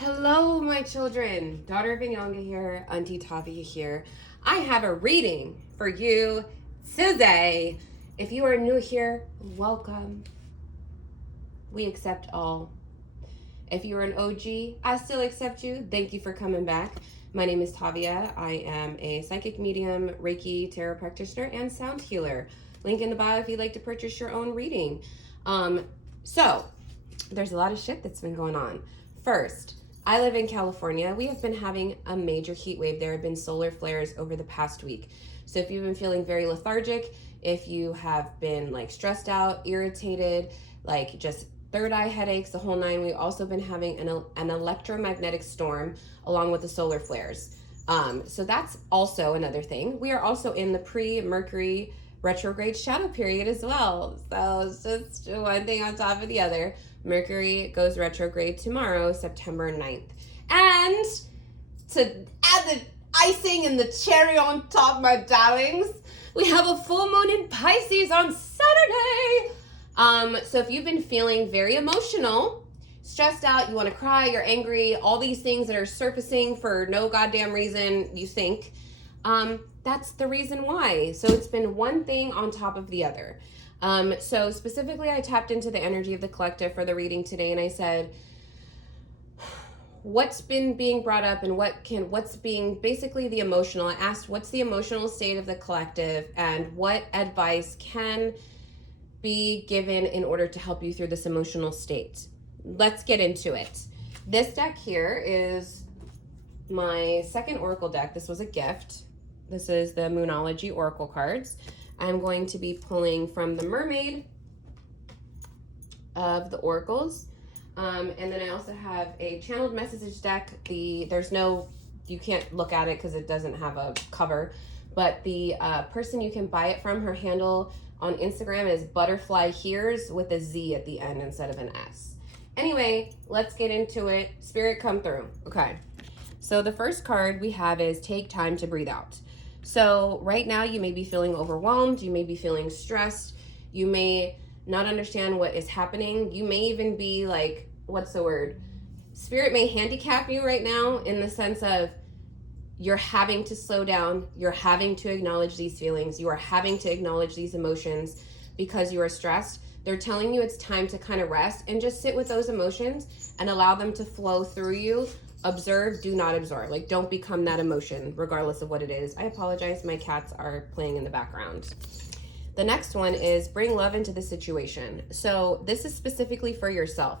Hello, my children. Daughter of Inyanga here, Auntie Tavia here. I have a reading for you today. If you are new here, welcome. We accept all. If you're an OG, I still accept you. Thank you for coming back. My name is Tavia. I am a psychic medium, Reiki, tarot practitioner, and sound healer. Link in the bio if you'd like to purchase your own reading. So, there's a lot of shit that's been going on. First, I live in California. We have been having a major heat wave. There have been solar flares over the past week. So if you've been feeling very lethargic, if you have been like stressed out, irritated, like just third eye headaches, the whole nine, we've also been having an electromagnetic storm along with the solar flares. So that's also another thing. We are also in the pre-Mercury retrograde shadow period as well. So it's just one thing on top of the other. Mercury goes retrograde tomorrow, September 9th. And to add the icing and the cherry on top, my darlings, we have a full moon in Pisces on Saturday. So if you've been feeling very emotional, stressed out, you want to cry, you're angry, all these things that are surfacing for no goddamn reason, you think, that's the reason why. So it's been one thing on top of the other. So specifically, I tapped into the energy of the collective for the reading today, and I said, what's been being brought up and what's being basically the emotional. I asked, what's the emotional state of the collective and what advice can be given in order to help you through this emotional state? Let's get into it. This deck here is my second oracle deck. This was a gift. This is the Moonology Oracle cards. I'm going to be pulling from the Mermaid of the Oracles. And then I also have a channeled message deck. You can't look at it because it doesn't have a cover, but the person you can buy it from, her handle on Instagram is Butterfly Hears with a Z at the end instead of an S. Anyway, let's get into it. Spirit, come through. Okay. So the first card we have is Take Time to Breathe Out. So right now you may be feeling overwhelmed. You may be feeling stressed. You may not understand what is happening. You may even be like, what's the word? Spirit may handicap you right now in the sense of you're having to slow down. You're having to acknowledge these feelings. You are having to acknowledge these emotions because you are stressed. They're telling you it's time to kind of rest and just sit with those emotions and allow them to flow through you. Observe, do not absorb. Like, don't become that emotion regardless of what it is. I apologize, my cats are playing in the background. The next one is bring love into the situation. So this is specifically for yourself.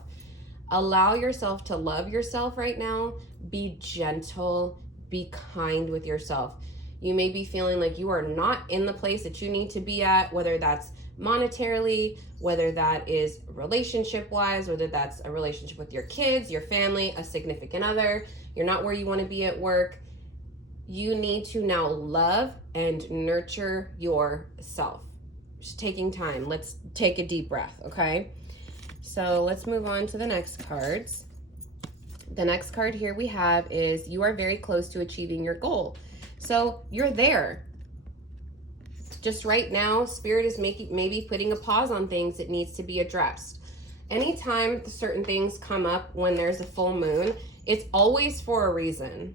Allow yourself to love yourself right now. Be gentle, be kind with yourself. You may be feeling like you are not in the place that you need to be at, whether that's monetarily, whether that is relationship wise, whether that's a relationship with your kids, your family, a significant other. You're not where you want to be at work. You need to now love and nurture yourself. Just taking time. Let's take a deep breath, okay? So let's move on to the next cards. The next card here we have is you are very close to achieving your goal. So you're there. Just right now, Spirit is maybe putting a pause on things that needs to be addressed. Anytime certain things come up when there's a full moon, it's always for a reason.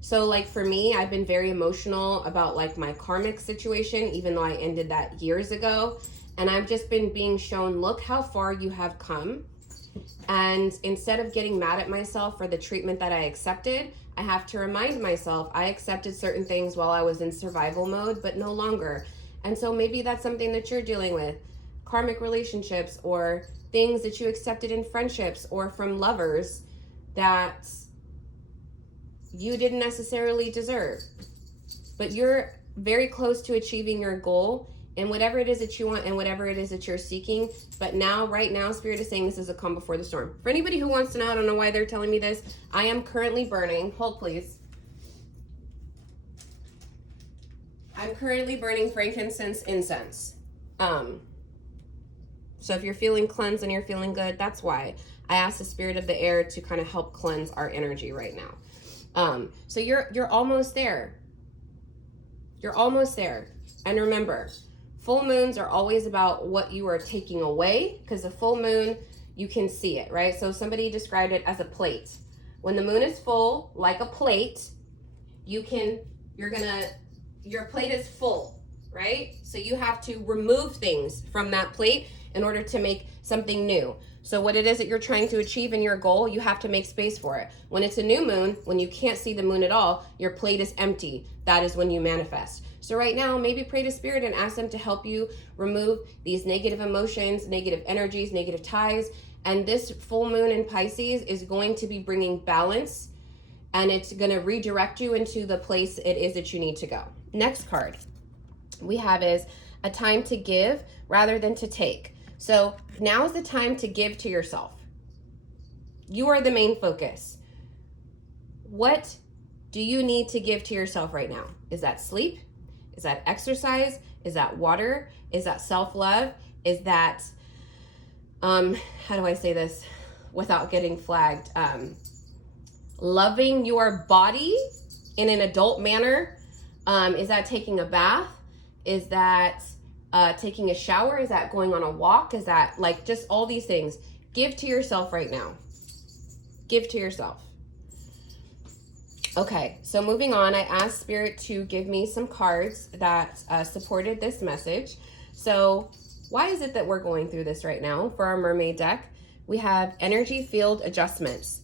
So like for me, I've been very emotional about like my karmic situation, even though I ended that years ago. And I've just been being shown, look how far you have come. And instead of getting mad at myself for the treatment that I accepted, I have to remind myself I accepted certain things while I was in survival mode, but no longer. And so maybe that's something that you're dealing with. Karmic relationships or things that you accepted in friendships or from lovers that you didn't necessarily deserve. But you're very close to achieving your goal and whatever it is that you want and whatever it is that you're seeking. But now, right now, Spirit is saying this is a calm before the storm. For anybody who wants to know, I don't know why they're telling me this. I am currently burning. Hold, please. I'm currently burning frankincense incense. So if you're feeling cleansed and you're feeling good, that's why. I asked the Spirit of the air to kind of help cleanse our energy right now. So you're almost there. You're almost there. And remember, full moons are always about what you are taking away, because the full moon you can see it, right? So somebody described it as a plate. When the moon is full, like a plate, your plate is full, right? So you have to remove things from that plate in order to make something new. So what it is that you're trying to achieve in your goal, you have to make space for it. When it's a new moon, when you can't see the moon at all, your plate is empty. That is when you manifest. So right now, maybe pray to Spirit and ask them to help you remove these negative emotions, negative energies, negative ties. And this full moon in Pisces is going to be bringing balance, and it's going to redirect you into the place it is that you need to go. Next card we have is a time to give rather than to take. So now is the time to give to yourself. You are the main focus. What do you need to give to yourself right now? Is that sleep? Is that exercise? Is that water? Is that self-love? Is that, how do I say this without getting flagged? Loving your body in an adult manner? Is that taking a bath? Is that taking a shower? Is that going on a walk? Is that like just all these things? Give to yourself right now. Give to yourself. Okay, so moving on, I asked Spirit to give me some cards that supported this message. So why is it that we're going through this right now? For our mermaid deck, we have energy field adjustments.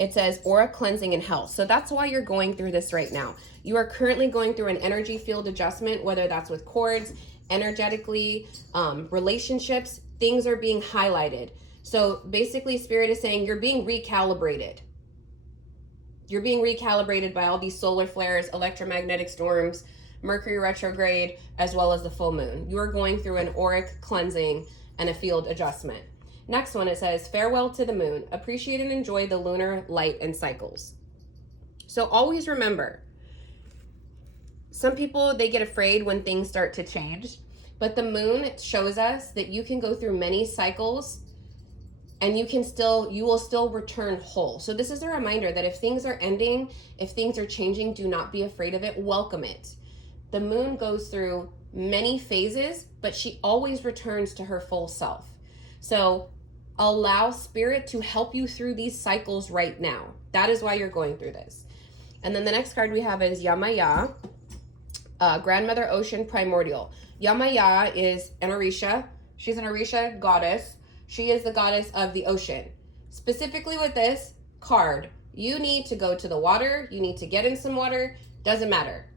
It says aura cleansing and health. So that's why you're going through this right now. You are currently going through an energy field adjustment, whether that's with cords, energetically, relationships, things are being highlighted. So basically Spirit is saying you're being recalibrated. You're being recalibrated by all these solar flares, electromagnetic storms, Mercury retrograde, as well as the full moon. You are going through an auric cleansing and a field adjustment. Next one, it says, farewell to the moon. Appreciate and enjoy the lunar light and cycles. So always remember, some people, they get afraid when things start to change, but the moon shows us that you can go through many cycles and you will still return whole. So this is a reminder that if things are ending, if things are changing, do not be afraid of it. Welcome it. The moon goes through many phases, but she always returns to her full self. So allow Spirit to help you through these cycles right now. That is why you're going through this. And then the next card we have is Yamaya, Grandmother Ocean Primordial. Yamaya is an Orisha. She's an Orisha goddess. She is the goddess of the ocean. Specifically with this card, you need to go to the water. You need to get in some water. Doesn't matter.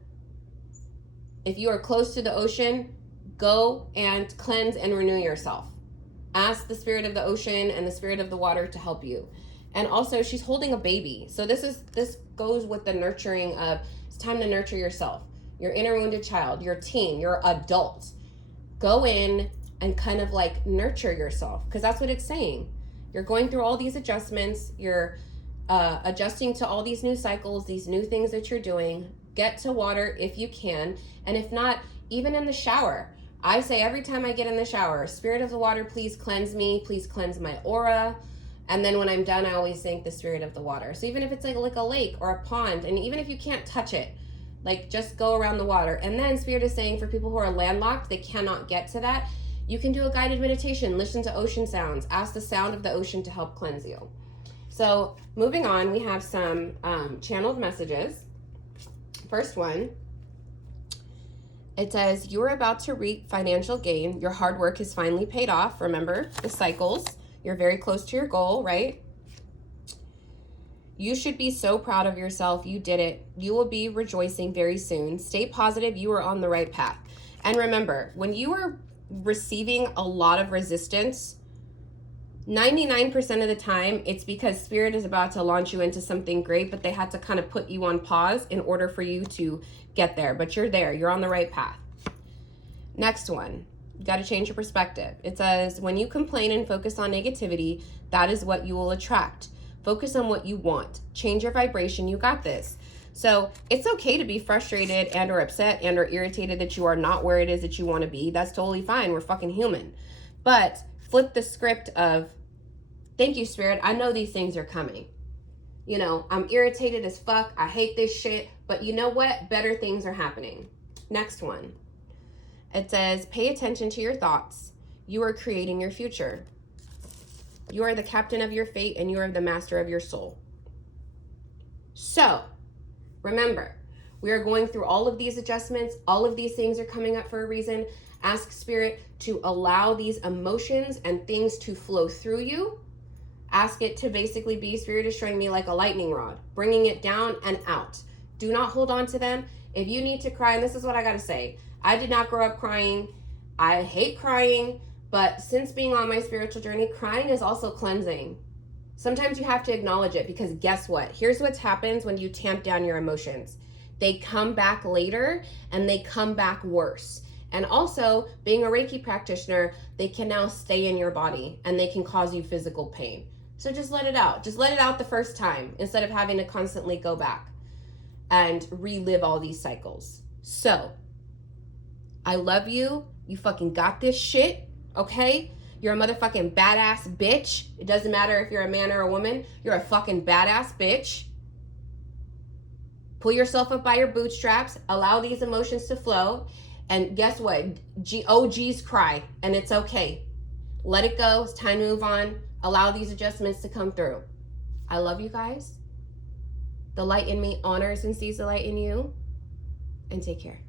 If you are close to the ocean, go and cleanse and renew yourself. Ask the spirit of the ocean and the spirit of the water to help you. And also, she's holding a baby. So this goes with the nurturing of, it's time to nurture yourself, your inner wounded child, your teen, your adult. Go in and kind of like nurture yourself, because that's what it's saying. You're going through all these adjustments. You're adjusting to all these new cycles, these new things that you're doing. Get to water if you can. And if not, even in the shower. I say every time I get in the shower, Spirit of the water, please cleanse me. Please cleanse my aura. And then when I'm done, I always thank the spirit of the water. So even if it's like a lake or a pond, and even if you can't touch it, like just go around the water. And then Spirit is saying for people who are landlocked, they cannot get to that, you can do a guided meditation, listen to ocean sounds, ask the sound of the ocean to help cleanse you. So moving on, we have some channeled messages. First one, it says, you are about to reap financial gain. Your hard work is finally paid off. Remember the cycles. You're very close to your goal, right? You should be so proud of yourself. You did it. You will be rejoicing very soon. Stay positive. You are on the right path. And remember, when you are receiving a lot of resistance, 99% of the time, it's because Spirit is about to launch you into something great, but they had to kind of put you on pause in order for you to get there. But you're there. You're on the right path. Next one. You got to change your perspective. It says, when you complain and focus on negativity, that is what you will attract. Focus on what you want. Change your vibration. You got this. So it's okay to be frustrated and or upset and or irritated that you are not where it is that you want to be. That's totally fine. We're fucking human. But flip the script of, thank you, Spirit. I know these things are coming. You know, I'm irritated as fuck. I hate this shit. But you know what? Better things are happening. Next one. It says, pay attention to your thoughts. You are creating your future. You are the captain of your fate and you are the master of your soul. So, remember, we are going through all of these adjustments. All of these things are coming up for a reason. Ask Spirit to allow these emotions and things to flow through you. Ask it to basically be, Spirit is showing me like a lightning rod, bringing it down and out. Do not hold on to them. If you need to cry, and this is what I got to say, I did not grow up crying. I hate crying, but since being on my spiritual journey, crying is also cleansing. Sometimes you have to acknowledge it, because guess what? Here's what happens when you tamp down your emotions. They come back later and they come back worse. And also, being a Reiki practitioner, they can now stay in your body and they can cause you physical pain. So just let it out. Just let it out the first time instead of having to constantly go back and relive all these cycles. So, I love you. You fucking got this shit, okay? You're a motherfucking badass bitch. It doesn't matter if you're a man or a woman. You're a fucking badass bitch. Pull yourself up by your bootstraps. Allow these emotions to flow. And guess what? OGs cry. And it's okay. Let it go. It's time to move on. Allow these adjustments to come through. I love you guys. The light in me honors and sees the light in you. And take care.